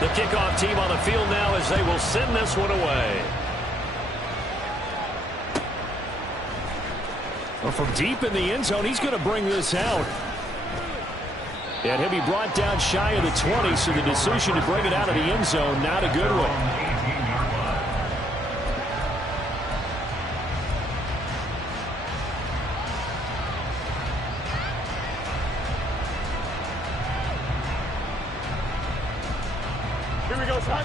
The kickoff team on the field now as they will send this one away. Well, from deep in the end zone, he's going to bring this out. And he'll be brought down shy of the 20, so the decision to bring it out of the end zone, not a good one. Here we go, son.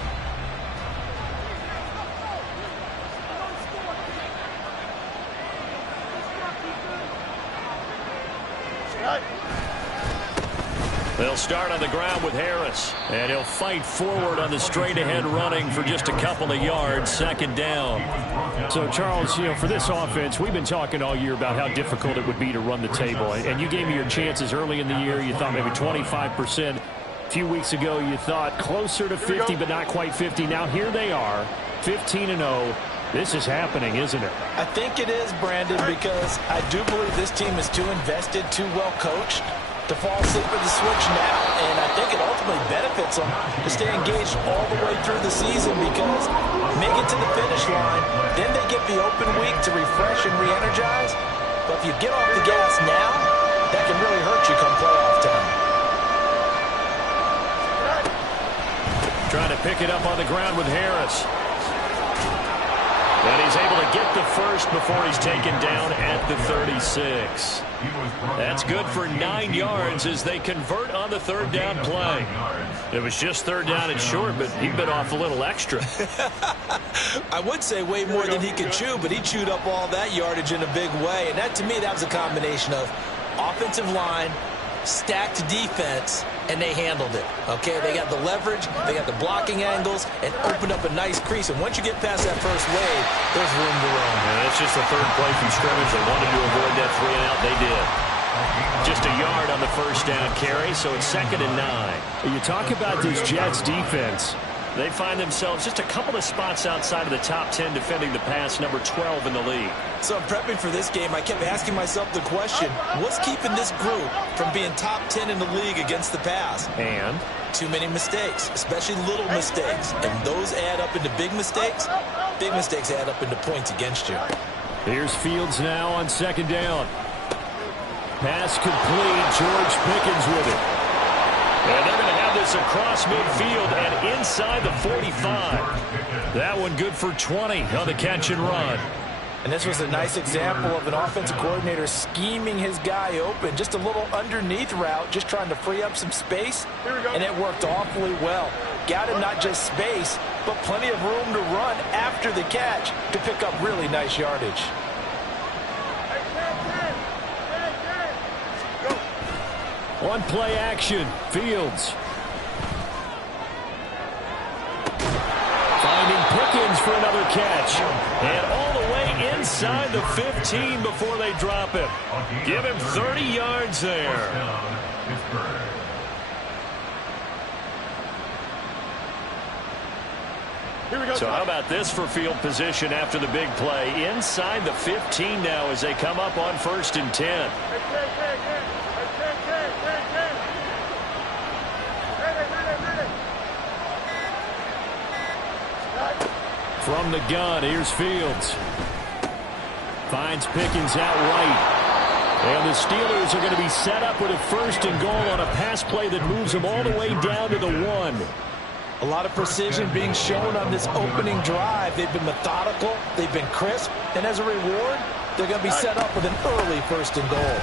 They'll start on the ground with Harris. And he'll fight forward on the straight-ahead running for just a couple of yards. Second down. So, Charles, for this offense, we've been talking all year about how difficult it would be to run the table. And you gave me your chances early in the year. You thought maybe 25%. A few weeks ago, you thought closer to 50, but not quite 50. Now, here they are, 15-0. This is happening, isn't it? I think it is, Brandon, because I do believe this team is too invested, too well coached to fall asleep at the switch now. And I think it ultimately benefits them to stay engaged all the way through the season because make it to the finish line, then they get the open week to refresh and re-energize. But if you get off the gas now, that can really hurt you come playoff time. Trying to pick it up on the ground with Harris. And he's able to get the first before he's taken down at the 36. That's good for 9 yards as they convert on the third down play. It was just third down and short, but he bit off a little extra. I would say way more than he could chew, but he chewed up all that yardage in a big way. And that, to me, that was a combination of offensive line, stacked defense, and they handled it. Okay, they got the leverage, they got the blocking angles, and opened up a nice crease. And once you get past that first wave, there's room to roam. And it's just the third play from scrimmage. They wanted to avoid that 3-and-out. They did. Just a yard on the first down carry, so it's 2nd and 9. You talk about this Jets defense. They find themselves just a couple of spots outside of the top 10 defending the pass, number 12 in the league. So prepping for this game, I kept asking myself the question, what's keeping this group from being top 10 in the league against the pass? And? Too many mistakes, especially little mistakes. And those add up into big mistakes. Big mistakes add up into points against you. Here's Fields now on 2nd down. Pass complete. George Pickens with it. And they're going to have this across midfield and inside the 45. That one good for 20 on the catch and run. And this was a nice example of an offensive coordinator scheming his guy open. Just a little underneath route, just trying to free up some space. And it worked awfully well. Got him not just space, but plenty of room to run after the catch to pick up really nice yardage. On play action, Fields. Finding Pickens for another catch. And all the way inside the 15 before they drop him. Give him 30 yards there. So how about this for field position after the big play? Inside the 15 now as they come up on 1st and 10. From the gun, here's Fields. Finds Pickens out right. And the Steelers are going to be set up with a 1st and goal on a pass play that moves them all the way down to the 1. A lot of precision being shown on this opening drive. They've been methodical, they've been crisp, and as a reward, they're going to be set up with an early 1st and goal.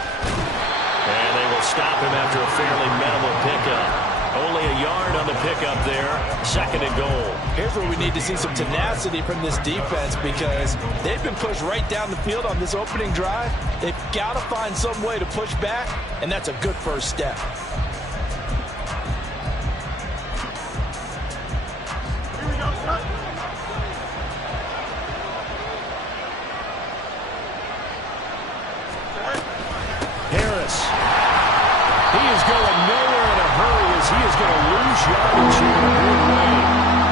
And they will stop him after a fairly minimal pickup. Only a yard on the pickup there. 2nd and goal. Here's where we need to see some tenacity from this defense because they've been pushed right down the field on this opening drive. They've got to find some way to push back, and that's a good first step. Here we go, son. Harris. He is going nowhere in a hurry as he is going to lose yardage here in a big way.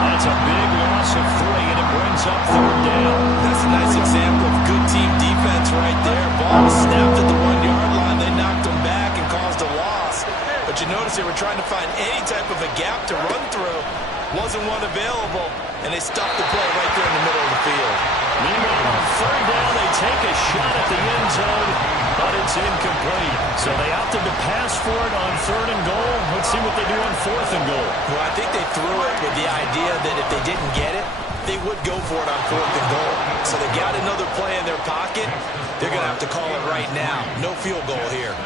That's a big loss of 3, and it brings up 3rd down. That's a nice example of good team defense right there. Ball was snapped at the 1-yard line. They knocked him back and caused a loss. But you notice they were trying to find any type of a gap to run through. Wasn't one available, and they stopped the play right there in the middle of the field. Meanwhile, on third down, they take a shot at the end zone, but it's incomplete. So they opted to pass for it on third and goal. Let's see what they do on fourth and goal. Well, I think they threw it with the idea that if they didn't get it, they would go for it on fourth and goal. So they got another play in their pocket. They're going to have to call it right now. No field goal here.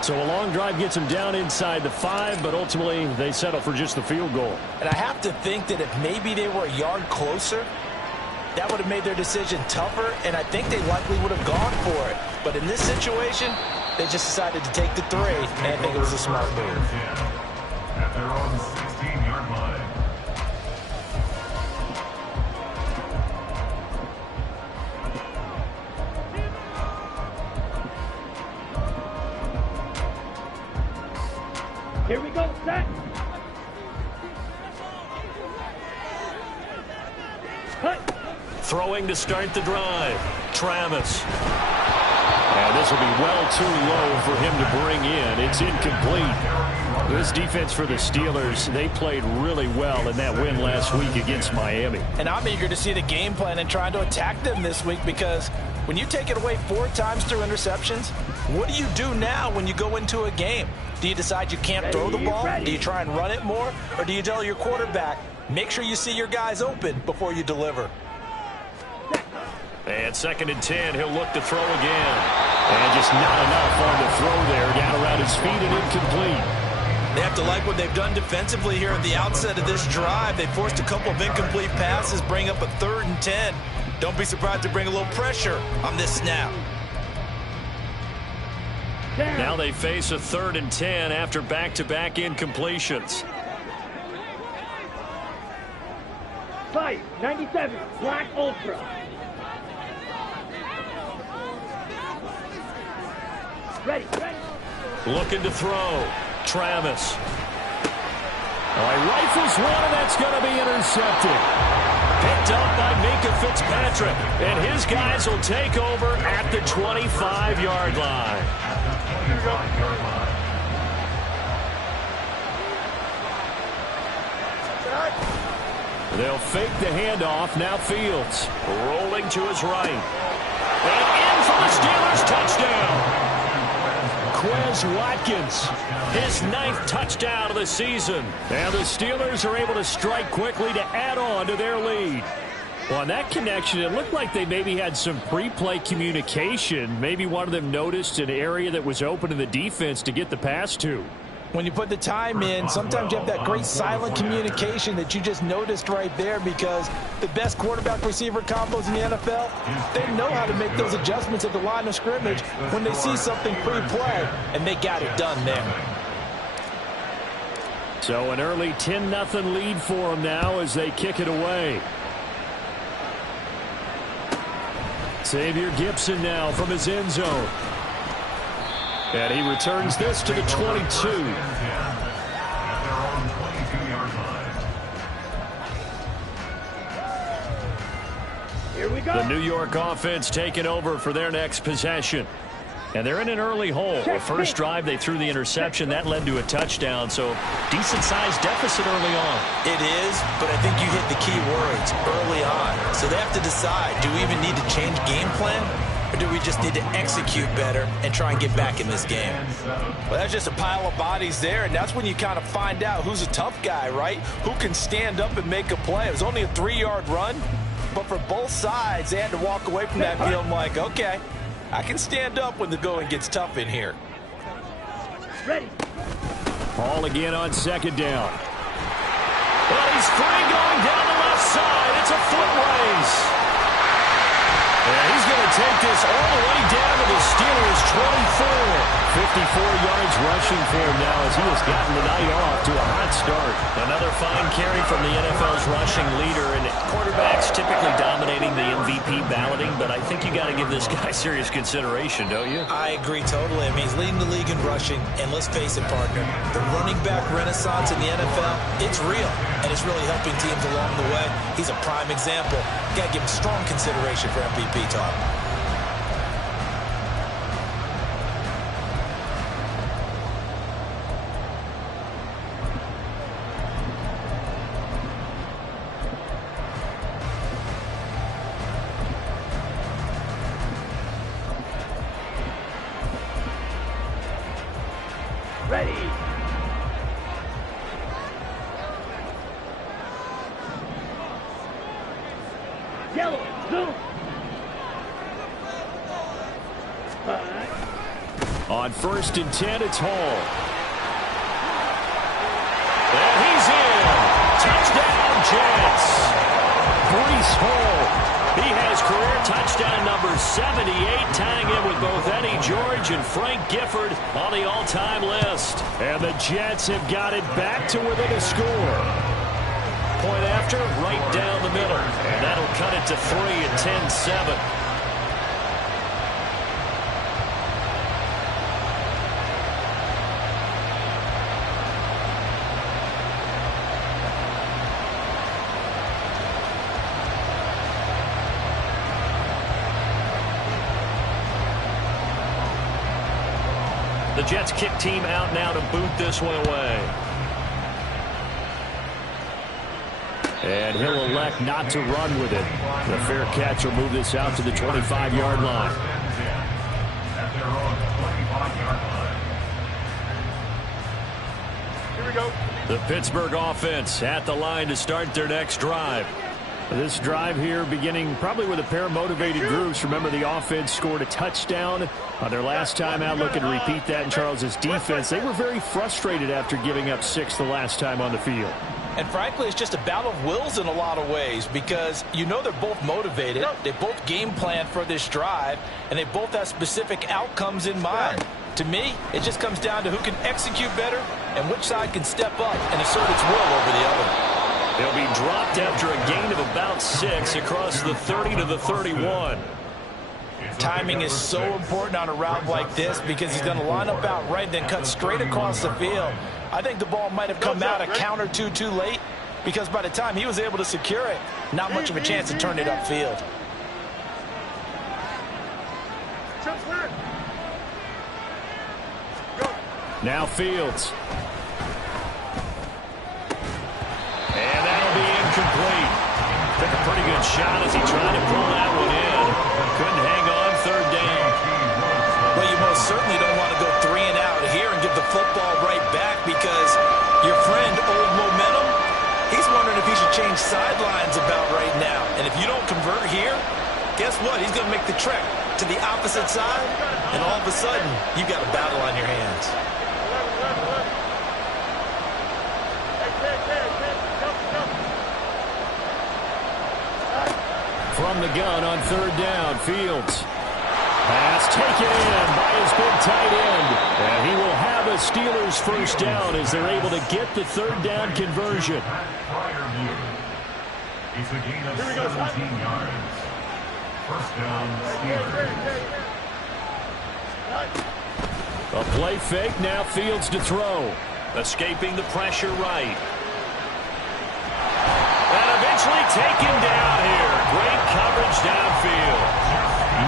So a long drive gets them down inside the 5, but ultimately they settle for just the field goal. And I have to think that if maybe they were a yard closer, that would have made their decision tougher, and I think they likely would have gone for it. But in this situation, they just decided to take the 3, and I think it was a smart move. At their own 16-yard line. Here we go, set. Cut. Throwing to start the drive. Travis. And this will be well too low for him to bring in. It's incomplete. This defense for the Steelers, they played really well in that win last week against Miami. And I'm eager to see the game plan and trying to attack them this week, because when you take it away 4 times through interceptions, what do you do now when you go into a game? Do you decide you can't throw the ball? Do you try and run it more? Or do you tell your quarterback, make sure you see your guys open before you deliver? And 2nd and 10, he'll look to throw again. And just not enough on the throw there. Down around his feet and incomplete. They have to like what they've done defensively here at the outset of this drive. They forced a couple of incomplete passes, bring up a 3rd and 10. Don't be surprised to bring a little pressure on this snap. Now they face a 3rd and 10 after back-to-back incompletions. Fight, 97, Black Ultra. Ready, ready. Looking to throw. Travis. All right, rifles one, and that's going to be intercepted. Picked up by Minkah Fitzpatrick. And his guys will take over at the 25-yard line. They'll fake the handoff. Now Fields rolling to his right. And in for the Steelers touchdown. Quez Watkins, his 9th touchdown of the season. And the Steelers are able to strike quickly to add on to their lead. Well, on that connection, it looked like they maybe had some pre-play communication. Maybe one of them noticed an area that was open in the defense to get the pass to. When you put the time in, sometimes you have that great silent communication that you just noticed right there, because the best quarterback-receiver combos in the NFL, they know how to make those adjustments at the line of scrimmage when they see something pre-play, and they got it done there. So an early 10-0 lead for them now as they kick it away. Xavier Gipson now from his end zone. And he returns this to the 22. Here we go. The New York offense taking over for their next possession. And they're in an early hole. The first drive, they threw the interception. That led to a touchdown, so decent-sized deficit early on. It is, but I think you hit the key words early on. So they have to decide, do we even need to change game plan? Or do we just need to execute better and try and get back in this game? Well, that's just a pile of bodies there, and that's when you kind of find out who's a tough guy, right? Who can stand up and make a play. It was only a 3-yard run, but for both sides, they had to walk away from that feeling like, okay, I can stand up when the going gets tough in here. Ready. Ball again on 2nd down. Well, he's free going down the left side. It's a foot race. And he's going to take this all the way down to the Steelers' 24. 54 yards rushing for him now as he has gotten the night off to a hot start. Another fine carry from the NFL's rushing leader, and quarterbacks typically dominating the MVP balloting, but I think you got to give this guy serious consideration, don't you? I agree totally. I mean, he's leading the league in rushing, and let's face it, partner, the running back renaissance in the NFL, it's real, and it's really helping teams along the way. He's a prime example. Got to give him strong consideration for MVP talk. On 1st and 10, it's Hall. And he's in. Touchdown, Jets. Breece Hall. He has career touchdown number 78, tying in with both Eddie George and Frank Gifford on the all-time list. And the Jets have got it back to within a score. Point after, right down the middle. And that'll cut it to 3 at 10-7. The Jets kick team out now to boot this one away. And he'll elect not to run with it. The fair catch will move this out to the 25-yard line. At their own 25-yard line. Here we go. The Pittsburgh offense at the line to start their next drive. This drive here beginning probably with a pair of motivated groups. Remember, the offense scored a touchdown on their last time out. Looking to repeat that in Charles's defense. They were very frustrated after giving up 6 the last time on the field. And frankly, it's just a battle of wills in a lot of ways because you know they're both motivated. They both game plan for this drive, and they both have specific outcomes in mind. To me, it just comes down to who can execute better and which side can step up and assert its will over the other. They'll be dropped after a gain of about 6 across the 30 to the 31. Timing is so important on a route like this because he's going to line up out right, then cut straight across the field. I think the ball might have come out a count or two too late because by the time he was able to secure it, not much of a chance to turn it upfield. Now Fields. And that'll be incomplete. Took a pretty good shot as he tried to pull that one in. Couldn't hang on, 3rd down. Well, you most certainly don't want to go 3 and out here and give the football right back because your friend, Old Momentum, he's wondering if he should change sidelines about right now. And if you don't convert here, guess what? He's going to make the trek to the opposite side, and all of a sudden, you've got a battle on your hands. From the gun on 3rd down, Fields. Pass taken in by his big tight end. And he will have a Steelers first down as they're able to get the 3rd down conversion. Prior view. It's a gain of 17 yards. First down, Steelers. A play fake, now Fields to throw. Escaping the pressure right. And eventually taken down here. Great coverage downfield.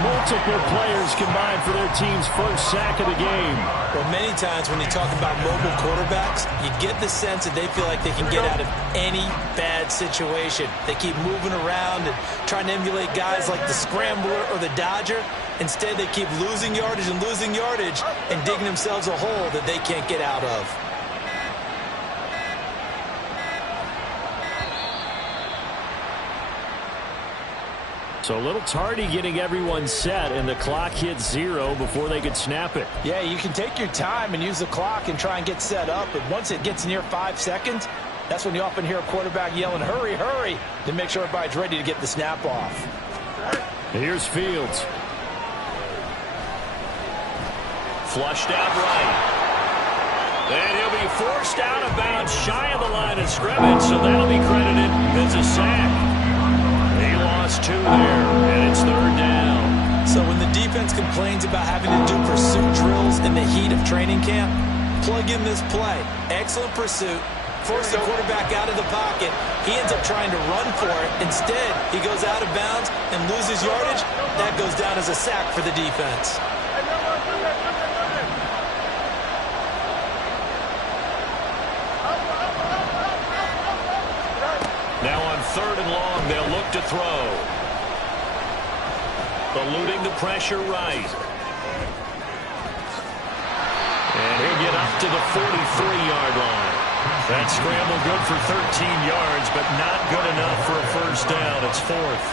Multiple players combined for their team's first sack of the game. Well, many times when you talk about mobile quarterbacks, you get the sense that they feel like they can get out of any bad situation. They keep moving around and trying to emulate guys like the Scrambler or the Dodger. Instead, they keep losing yardage and digging themselves a hole that they can't get out of. So a little tardy getting everyone set, and the clock hits 0 before they could snap it. Yeah, you can take your time and use the clock and try and get set up, but once it gets near 5 seconds, that's when you often hear a quarterback yelling, hurry, hurry, to make sure everybody's ready to get the snap off. Here's Fields. Flushed out right. And he'll be forced out of bounds shy of the line of scrimmage, so that'll be credited as a sack. He lost 2 there, and it's 3rd down. So when the defense complains about having to do pursuit drills in the heat of training camp, plug in this play. Excellent pursuit. Force the quarterback out of the pocket. He ends up trying to run for it. Instead, he goes out of bounds and loses yardage. That goes down as a sack for the defense. Now on 3rd and long, they'll look to throw. Eluding the pressure right. And he'll get up to the 43-yard line. That scramble good for 13 yards, but not good enough for a first down. It's 4th.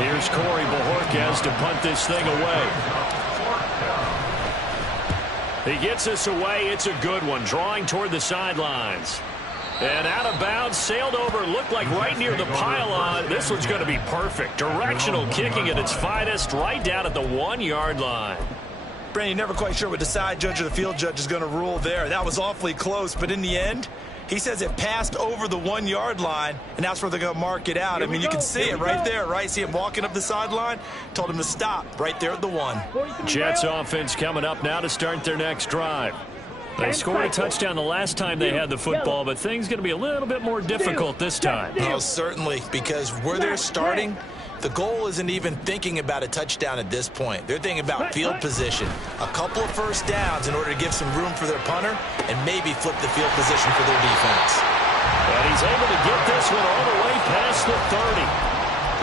Here's Corey Bojorquez to punt this thing away. He gets us away. It's a good one, drawing toward the sidelines. And out of bounds, sailed over, looked like right near the pylon. This one's going to be perfect. Directional kicking at its finest, right down at the 1-yard line. Brandon, never quite sure what the side judge or the field judge is going to rule there. That was awfully close, but in the end, he says it passed over the 1-yard line, and that's where they're going to mark it out. I mean, you can see it right there, right? See him walking up the sideline? Told him to stop right there at the 1. Jets offense coming up now to start their next drive. They scored a touchdown the last time they had the football, but things going to be a little bit more difficult this time. Oh, certainly, because where they're starting, the goal isn't even thinking about a touchdown at this point. They're thinking about field position, a couple of first downs in order to give some room for their punter and maybe flip the field position for their defense. And he's able to get this one all the way past the 30.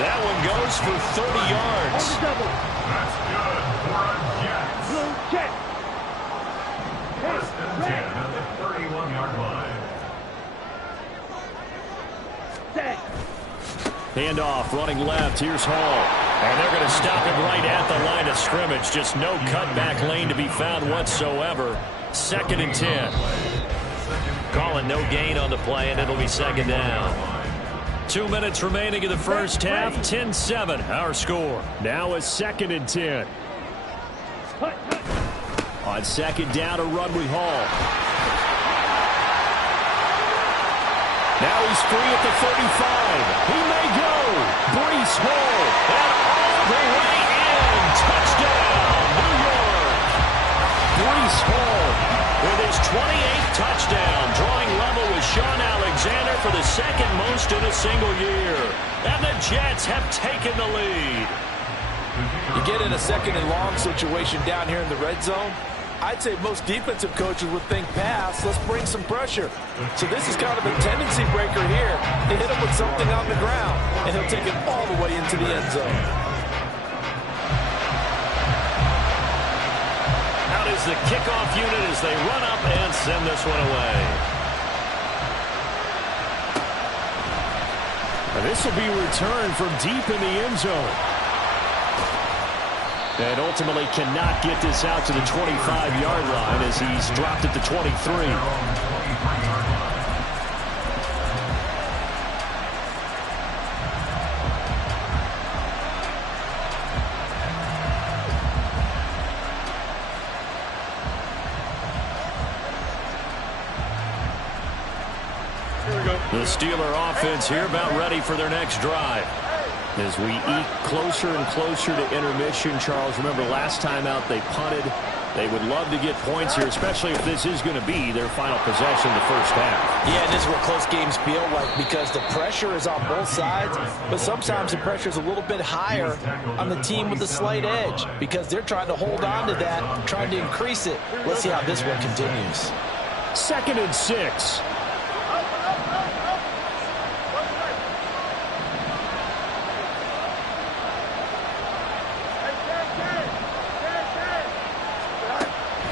That one goes for 30 yards. That's good for a Jets. Blue Jet. First and 10 at the 31-yard line. Set. Handoff, running left. Here's Hall. And they're going to stop him right at the line of scrimmage. Just no cutback lane to be found whatsoever. 2nd and 10. Calling no gain on the play, and it'll be 2nd down. 2 minutes remaining in the first half. 10-7, our score. Now a 2nd and 10. On 2nd down, a run with Hall. Now he's free at the 35. He may go. Breece Hall. And all the way in. Touchdown, New York. Breece Hall with his 28th touchdown. Drawing level with Sean Alexander for the 2nd most in a single year. And the Jets have taken the lead. You get in a 2nd and long situation down here in the red zone, I'd say most defensive coaches would think pass, let's bring some pressure. So this is kind of a tendency breaker here. They hit him with something on the ground, and he'll take it all the way into the end zone. Out is the kickoff unit as they run up and send this one away. And this will be returned from deep in the end zone. And ultimately cannot get this out to the 25-yard line as he's dropped at the 23. The Steeler offense here about ready for their next drive. As we eke closer and closer to intermission, Charles, remember last time out they punted. They would love to get points here, especially if this is going to be their final possession in the first half. Yeah, and this is where close games feel like, because the pressure is on both sides, but sometimes the pressure is a little bit higher on the team with the slight edge because they're trying to hold on to that, trying to increase it. Let's see how this one continues. 2nd and 6.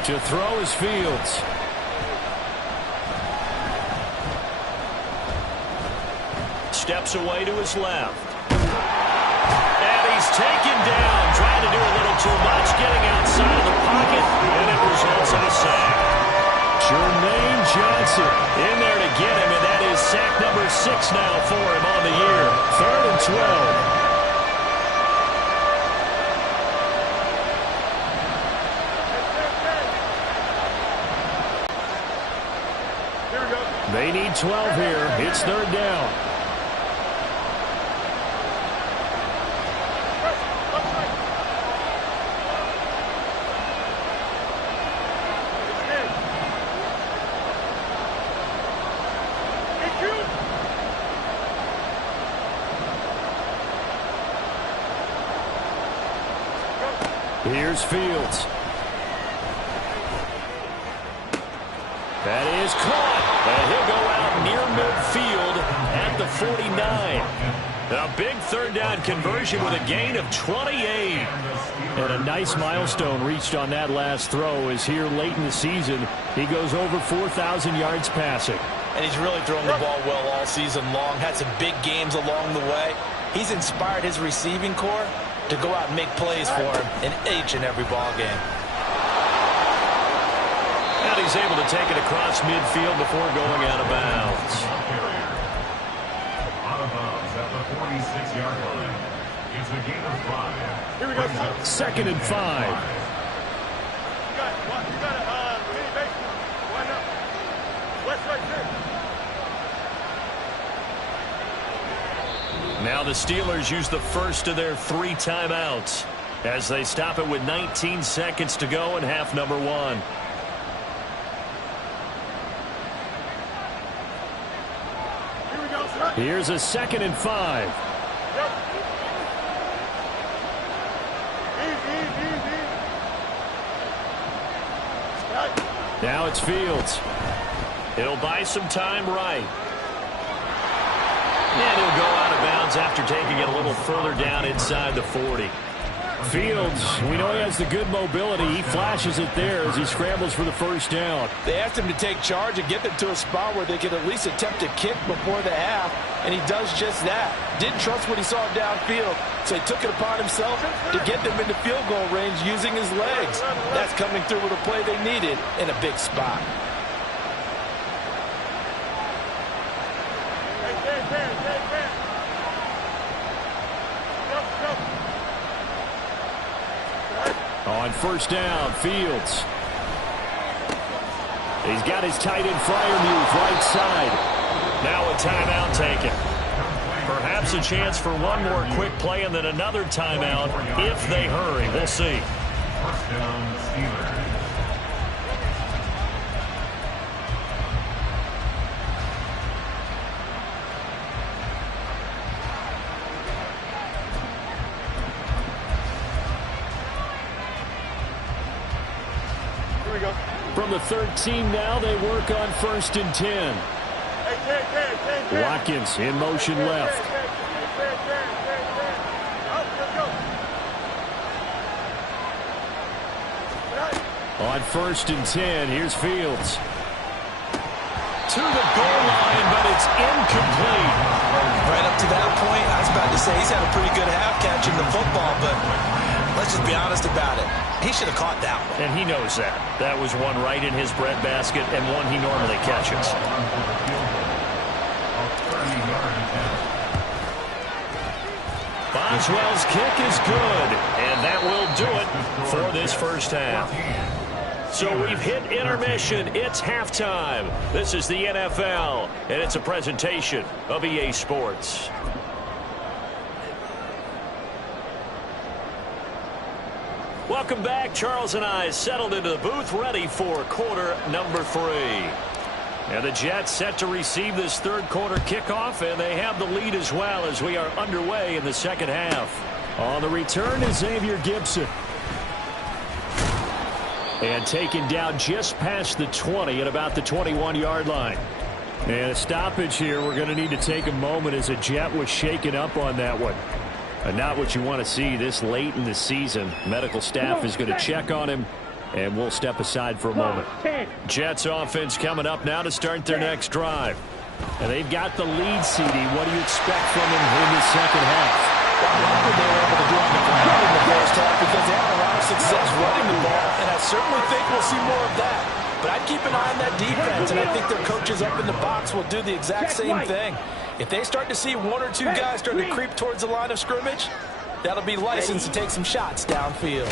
To throw is Fields. Steps away to his left. And he's taken down, trying to do a little too much, getting outside of the pocket, and it results in a sack. Jermaine Johnson in there to get him, and that is sack number 6 now for him on the year. 3rd and 12. They need 12 here. It's 3rd down. Here's Fields. That is caught. And he'll go out near midfield at the 49. A big 3rd down conversion with a gain of 28. And a nice milestone reached on that last throw as here late in the season, he goes over 4,000 yards passing. And he's really thrown the ball well all season long. Had some big games along the way. He's inspired his receiving corps to go out and make plays for him in each and every ball game. And he's able to take it across midfield before going out of bounds. Out of bounds at the 46-yard line. It's a gain of 5. Here we go. 2nd and 5. Now the Steelers use the first of their 3 timeouts as they stop it with 19 seconds to go in half number 1. Here's a 2nd and 5. Now it's Fields. He'll buy some time right. And he'll go out of bounds after taking it a little further down inside the 40. Fields, we know he has the good mobility. He flashes it there as he scrambles for the first down. They asked him to take charge and get them to a spot where they could at least attempt a kick before the half, and he does just that. Didn't trust what he saw downfield, so he took it upon himself to get them into field goal range using his legs. That's coming through with a play they needed in a big spot. On first down, Fields. He's got his tight end Freiermuth right side. Now a timeout taken. Perhaps a chance for one more quick play and then another timeout if they hurry. We'll see. First down, Steelers. From the 13 now, they work on 1st and 10. Watkins in motion left. On 1st and 10, here's Fields. To the goal line, but it's incomplete. Right up to that point, I was about to say he's had a pretty good half catching the football, but let's just be honest about it. He should have caught that one. And he knows that. That was one right in his breadbasket and one he normally catches. Boswell's kick is good, and that will do it for this first half. So we've hit intermission. It's halftime. This is the NFL, and it's a presentation of EA Sports. Welcome back. Charles and I settled into the booth, ready for quarter number 3. And the Jets set to receive this third quarter kickoff, and they have the lead as well as we are underway in the second half. On the return is Xavier Gibson. And taken down just past the 20 at about the 21-yard line. And a stoppage here. We're going to need to take a moment as a Jet was shaken up on that one. And not what you want to see this late in the season. Medical staff is going to check on him, and we'll step aside for a moment. Jets offense coming up now to start their next drive. And they've got the lead, CD. What do you expect from them in the second half? I like what they were able to do on the ground in the first half because they had a lot of success running the ball, and I certainly think we'll see more of that. But I'd keep an eye on that defense, and I think their coaches up in the box will do the exact same thing. If they start to see one or two guys starting to creep towards the line of scrimmage, that'll be license to take some shots downfield.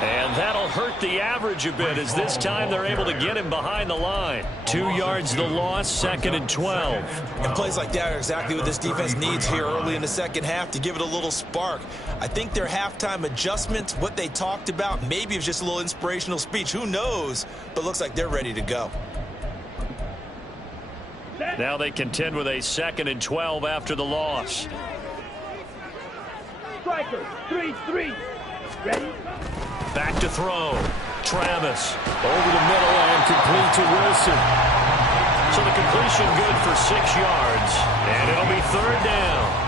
And that'll hurt the average a bit as this time they're able to get him behind the line. 2 yards the loss, 2nd and 12. And plays like that are exactly what this defense needs here early in the second half to give it a little spark. I think their halftime adjustment, what they talked about, maybe it was just a little inspirational speech. Who knows? But looks like they're ready to go. Now they contend with a 2nd and 12 after the loss. Striker, 3-3. Ready? Back to throw. Travis over the middle and complete to Wilson. So the completion good for 6 yards. And it'll be 3rd down.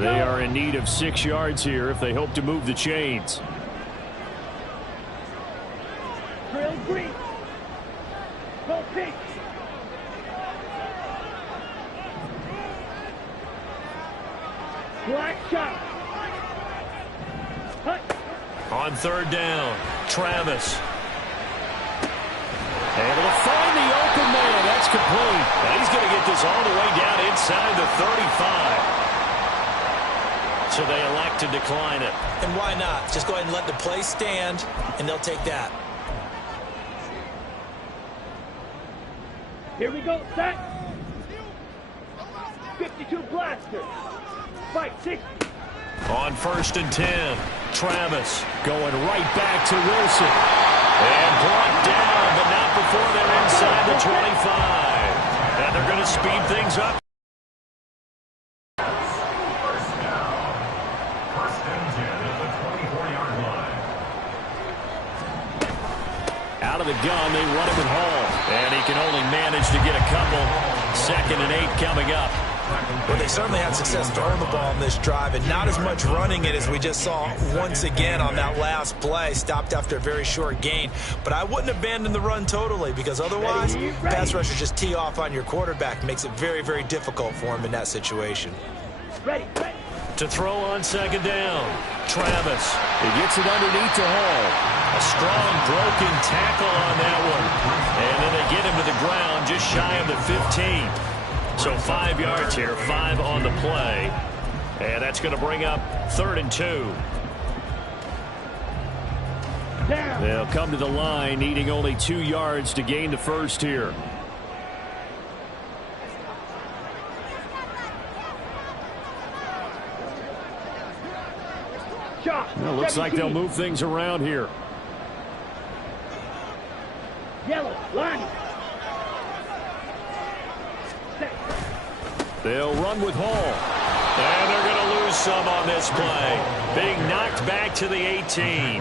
They are in need of 6 yards here if they hope to move the chains. Go pitch. Black shot. Hut. On third down, Travis. Able to find the open man. That's complete. And he's going to get this all the way down inside the 35. So they elect to decline it. And why not? Just go ahead and let the play stand, and they'll take that. Here we go, set. 52 blaster. Fight 60. On 1st and 10, Travis going right back to Wilson. And brought down, but not before they're inside the 25. And they're going to speed things up. First down. First and 10 at the 24-yard line. Out of the gun, they run him at Hall. And he can only manage to get a couple. 2nd and 8 coming up. Well, they certainly had success throwing the ball in this drive, and not as much running it as we just saw once again on that last play. Stopped after a very short gain. But I wouldn't abandon the run totally, because otherwise, pass rushers just tee off on your quarterback. Makes it very, very difficult for him in that situation. Ready. To throw on 2nd down, Travis. He gets it underneath to Hall. A strong broken tackle on that one. And then they get him to the ground just shy of the 15. So 5 yards here, 5 on the play. And that's going to bring up 3rd and 2. Down. They'll come to the line, needing only 2 yards to gain the first here. Shot. Well, looks like they'll 17. move things around here. Yellow. Line. They'll run with Hall. And they're going to lose some on this play. Being knocked back to the 18.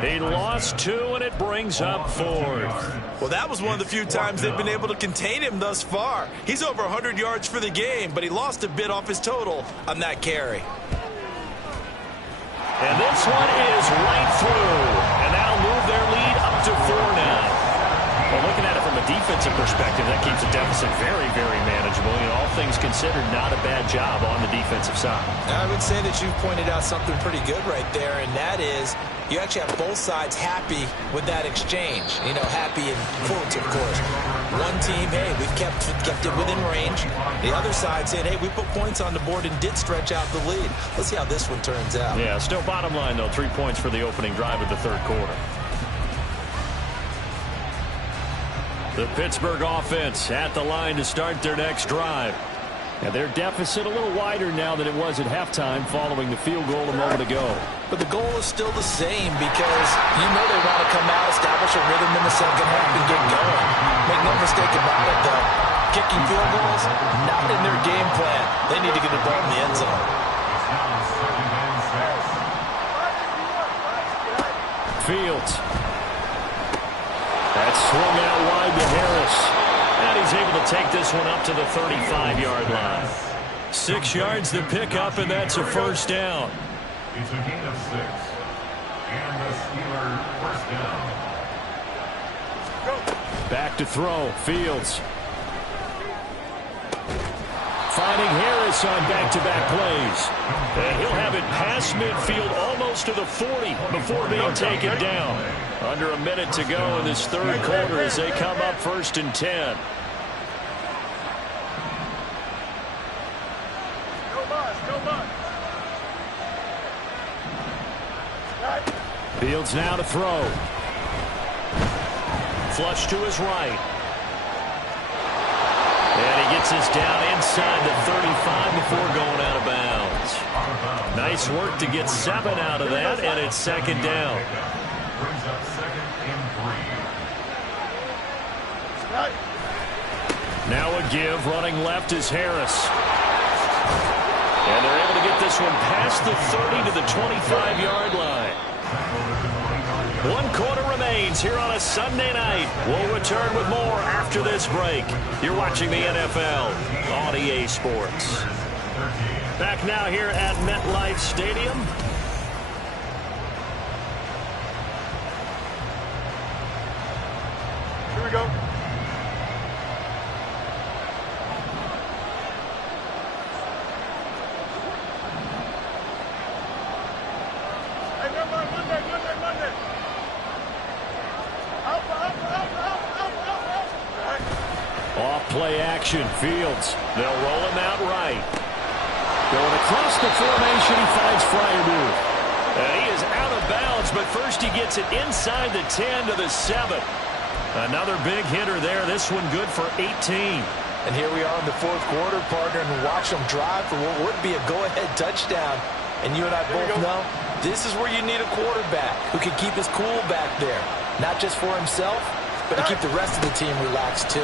He lost 2, and it brings up 4th. Well, that was one of the few times they've been able to contain him thus far. He's over 100 yards for the game, but he lost a bit off his total on that carry. And this one is right through. And that'll move their lead up to 4 now. Well, looking at it from a defensive perspective, that keeps the deficit very, very manageable. You know, all things considered, not a bad job on the defensive side. I would say that you've pointed out something pretty good right there, and that is you actually have both sides happy with that exchange. You know, happy in quotes, of course. One team, hey, we've kept it within range. The other side saying, hey, we put points on the board and did stretch out the lead. Let's see how this one turns out. Yeah, still bottom line, though, 3 points for the opening drive of the 3rd quarter. The Pittsburgh offense at the line to start their next drive. And their deficit a little wider now than it was at halftime following the field goal a moment ago. But the goal is still the same, because you know they want to come out, establish a rhythm in the second half, and get going. Make no mistake about it, though. Kicking field goals, not in their game plan. They need to get the ball in the end zone. Fields. That's swung out wide to Harris. And he's able to take this one up to the 35-yard line. 6 yards to pick up, and that's a first down. It's a gain of 6. And the Steelers first down. Back to throw. Fields. Finding Harris on back-to-back plays. And he'll have it past midfield almost to the 40 before being taken down. Under a minute to go in this 3rd quarter as they come up 1st and 10. Fields now to throw. Flush to his right. And he gets this down inside the 35 before going out of bounds. Nice work to get 7 out of that, and it's 2nd down. Brings up 2nd and 3. Now a give, running left is Harris. And they're able to get this one past the 30 to the 25-yard line. 1 quarter remains here on a Sunday night. We'll return with more after this break. You're watching the NFL on EA Sports. Back now here at MetLife Stadium. Here we go. Off play action. Fields. They'll roll him out right. Going across the formation, he finds Freiermuth. And he is out of bounds, but first he gets it inside the 10 to the 7. Another big hitter there. This one good for 18. And here we are in the fourth quarter, partner, and watch them drive for what would be a go-ahead touchdown. And you and I both know this is where you need a quarterback who can keep his cool back there. Not just for himself, but to keep the rest of the team relaxed too.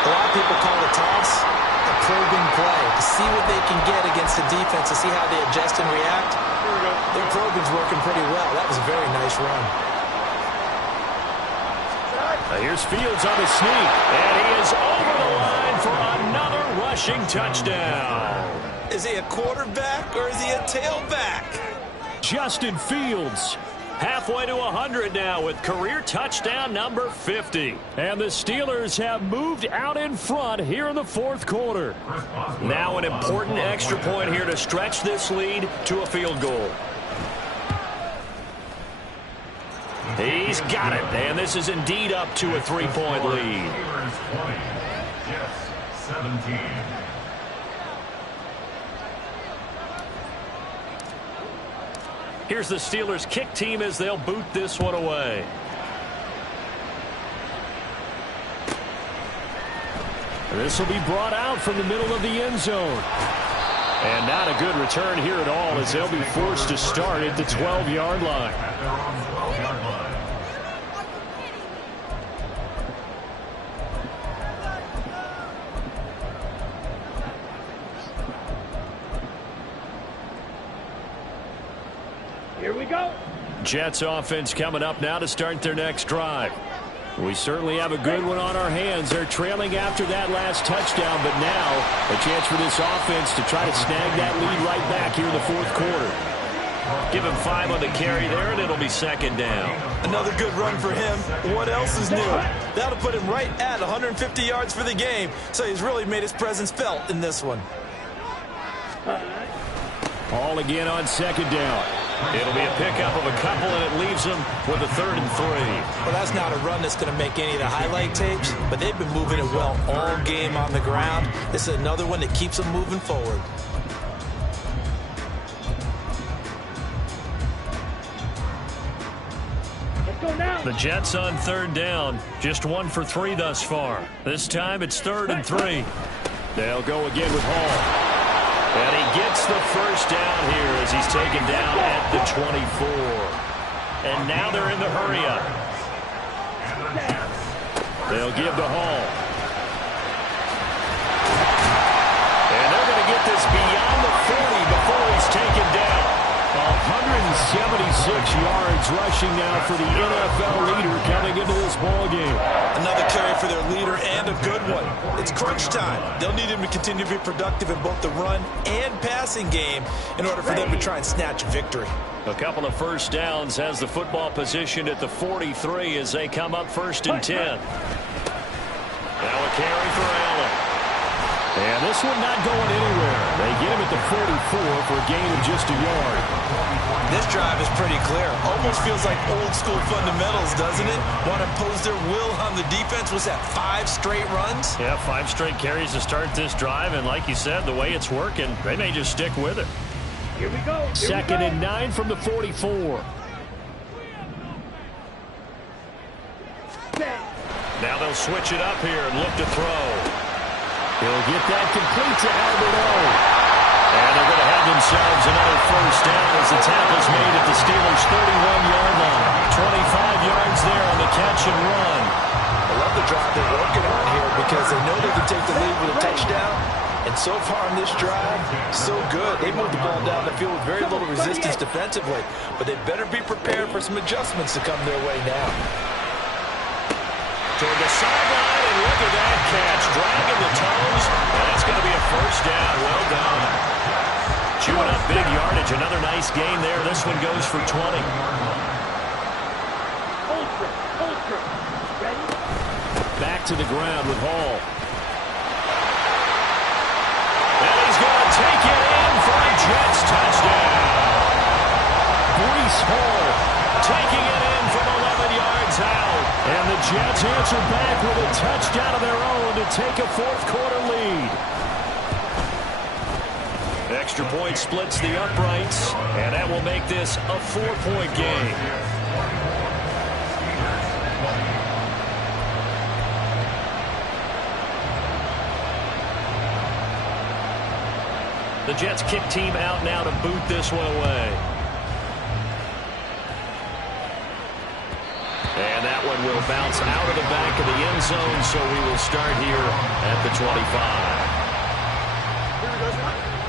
A lot of people call the toss a probing play to see what they can get against the defense, to see how they adjust and react. Their probing's working pretty well. That was a very nice run. Here's Fields on the sneak, and he is over the line for another rushing touchdown. Is he a quarterback or is he a tailback? Justin Fields, halfway to 100 now with career touchdown number 50. And the Steelers have moved out in front here in the fourth quarter. Now an important extra point here to stretch this lead to a field goal. He's got it, and this is indeed up to a 3-point lead. Steelers 20, Jets 17. Here's the Steelers kick team as they'll boot this one away. This will be brought out from the middle of the end zone. And not a good return here at all as they'll be forced to start at the 12-yard line. At their own 12-yard line. Here we go. Jets offense coming up now to start their next drive. We certainly have a good one on our hands. They're trailing after that last touchdown, but now a chance for this offense to try to snag that lead right back here in the fourth quarter. Give him 5 on the carry there, and it'll be second down. Another good run for him. What else is new? That'll put him right at 150 yards for the game, so he's really made his presence felt in this one. All again on second down. It'll be a pickup of a couple, and it leaves them with a 3rd and 3. Well, that's not a run that's going to make any of the highlight tapes, but they've been moving it well all game on the ground. This is another one that keeps them moving forward. Let's go now. The Jets on 3rd down. Just 1 for 3 thus far. This time it's 3rd and 3. They'll go again with Hall. And he gets the first down here as he's taken down at the 24. And now they're in the hurry-up. They'll give to Hall. And they're going to get this beyond the 40 before he's taken down. 176 yards rushing now for the NFL leader coming into this ballgame. Another carry for their leader and a good one. It's crunch time. They'll need him to continue to be productive in both the run and passing game in order for them to try and snatch victory. A couple of first downs has the football positioned at the 43 as they come up 1st and 10. Now a carry for Allen. And this one not going anywhere. They get him at the 44 for a gain of just a yard. This drive is pretty clear. Almost feels like old school fundamentals, doesn't it? Want to impose their will on the defense. Was that 5 straight runs? Yeah, 5 straight carries to start this drive. And like you said, the way it's working, they may just stick with it. Here we go. Second and 9 from the 44. Now they'll switch it up here and look to throw. He'll get that complete to Albert O. And they're going to have themselves another first down as the tackle's made at the Steelers' 31-yard line. 25 yards there on the catch and run. I love the drive they're working on here because they know they can take the lead with a touchdown. And so far in this drive, so good. They moved the ball down the field with very little resistance defensively. But they better be prepared for some adjustments to come their way now. Toward the sideline, and look at that catch. Dragging the toes, and that's going to be a first down. Well done. Chewing up big yardage. Another nice gain there. This one goes for 20. Ultra. Ready? Back to the ground with Hall. And he's going to take it in for a Jets touchdown. Breece Hall taking it in from 11 yards out. And And the Jets answer back with a touchdown of their own to take a fourth-quarter lead. Extra point splits the uprights, and that will make this a 4-point game. The Jets kick team out now to boot this one away. And that one will bounce out of the back of the end zone, so we will start here at the 25.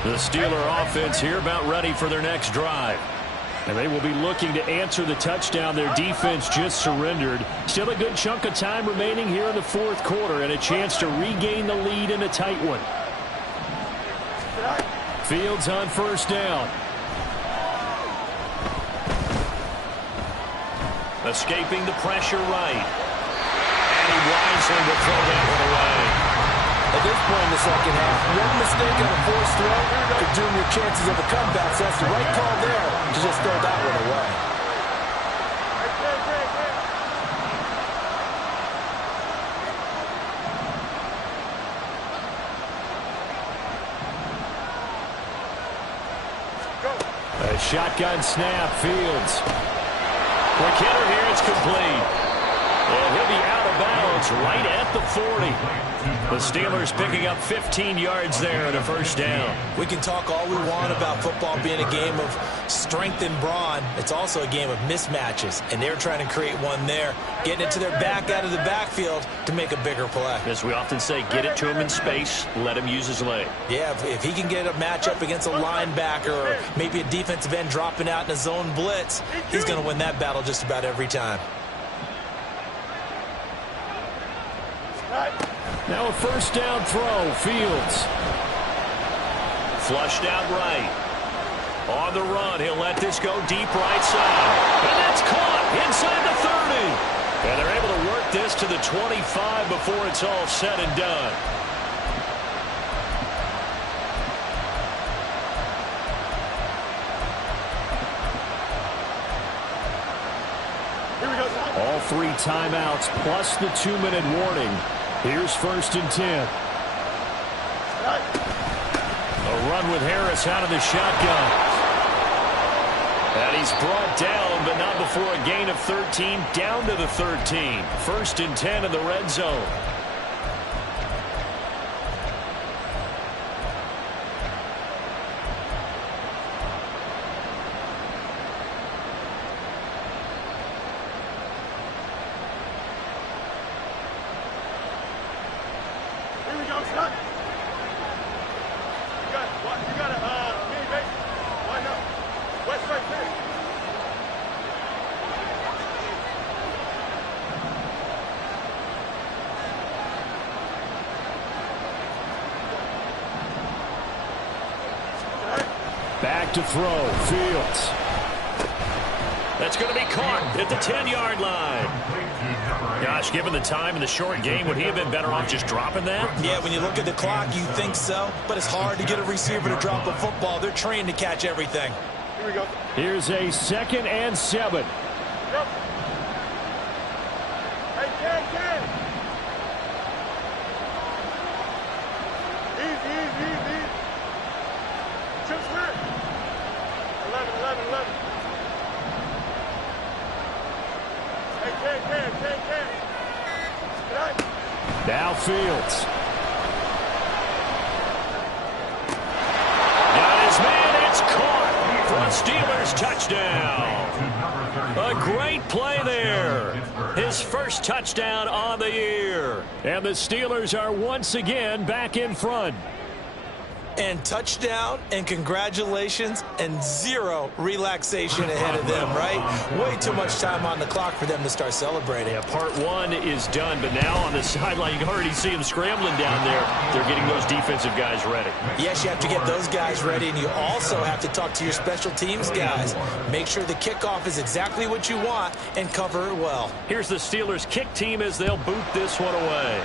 The Steeler offense here about ready for their next drive. And they will be looking to answer the touchdown their defense just surrendered. Still a good chunk of time remaining here in the fourth quarter and a chance to regain the lead in a tight one. Fields on first down. Escaping the pressure right. And he wisely will throw that one away. At this point in the second half, one mistake on a forced throw could doom your chances of a comeback. So that's the right call there to just throw that one away. A shotgun snap, Fields. Quick hitter here, it's complete. And he'll be out of bounds right at the 40. The Steelers picking up 15 yards there and a first down. We can talk all we want about football being a game of strength and brawn. It's also a game of mismatches, and they're trying to create one there, getting it to their back out of the backfield to make a bigger play. As we often say, get it to him in space, let him use his leg. Yeah, if he can get a matchup against a linebacker or maybe a defensive end dropping out in a zone blitz, he's going to win that battle just about every time. Now a first down throw, Fields. Flushed out right. On the run, he'll let this go deep right side. And that's caught inside the 30. And they're able to work this to the 25 before it's all said and done. All 3 timeouts plus the 2-minute warning. Here's first and 10. A run with Harris out of the shotgun. And he's brought down, but not before a gain of 13, down to the 13. First and 10 in the red zone. Back to throw, Fields. That's going to be caught at the 10-yard line. Gosh, given the time in the short game, would he have been better off just dropping that? Yeah, when you look at the clock, you think so. But it's hard to get a receiver to drop a football. They're trained to catch everything. Here we go. Here's a 2nd and 7. Yep. Hey, Ken. Easy. Chip Smith. 11. Hey, Ken. Now Fields. Got his man, it's caught for a Steelers touchdown. A great play there. His first touchdown on the year. And the Steelers are once again back in front. And touchdown, and congratulations, and 0 relaxation ahead of them, right? Way too much time on the clock for them to start celebrating. Yeah, part 1 is done, but now on the sideline, you can already see them scrambling down there. They're getting those defensive guys ready. Yes, you have to get those guys ready, and you also have to talk to your special teams guys. Make sure the kickoff is exactly what you want and cover it well. Here's the Steelers kick team as they'll boot this one away.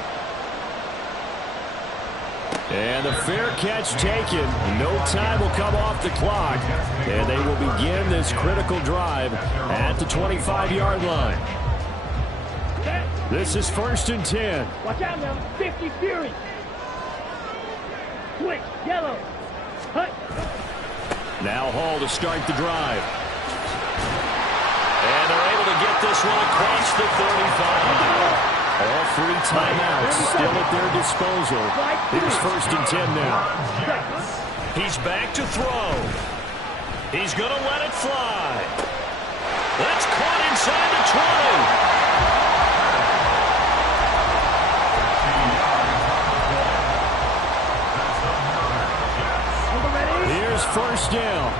And the fair catch taken. No time will come off the clock. And they will begin this critical drive at the 25-yard line. This is 1st and 10. Watch out now. 50 Fury. Switch. Yellow. Hut. Now Hall to start the drive. And they're able to get this one across the 35. All 3 timeouts still at their disposal. Here's 1st and 10 now. He's back to throw. He's going to let it fly. That's caught inside the 20. Here's 1st down.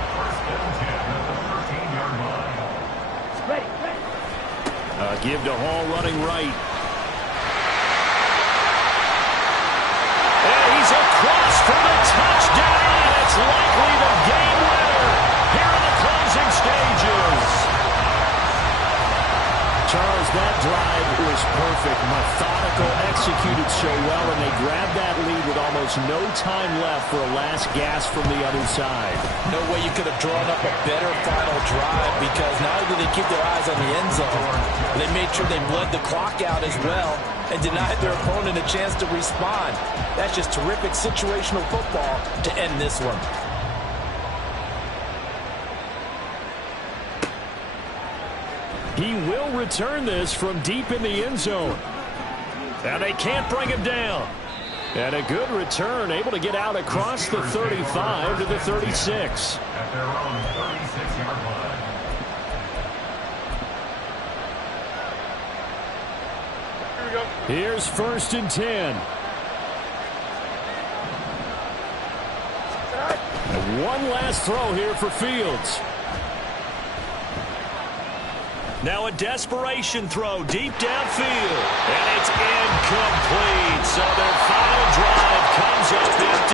Ready. Give to Hall running right. And he's across for the touchdown. It's likely the game winner here in the closing stages. Charles, that drive was perfect. Methodical, executed so well, and they grabbed that lead with almost no time left for a last gasp from the other side. No way you could have drawn up a better final drive, because not only did they keep their eyes on the end zone, they made sure they bled the clock out as well and denied their opponent a chance to respond. That's just terrific situational football to end this one. He will return this from deep in the end zone. And they can't bring him down. And a good return, able to get out across the 35 to the 36. At their own 36-yard line. Here we go. Here's 1st and 10. And one last throw here for Fields. Now a desperation throw deep downfield. And it's incomplete. So their final drive comes up empty.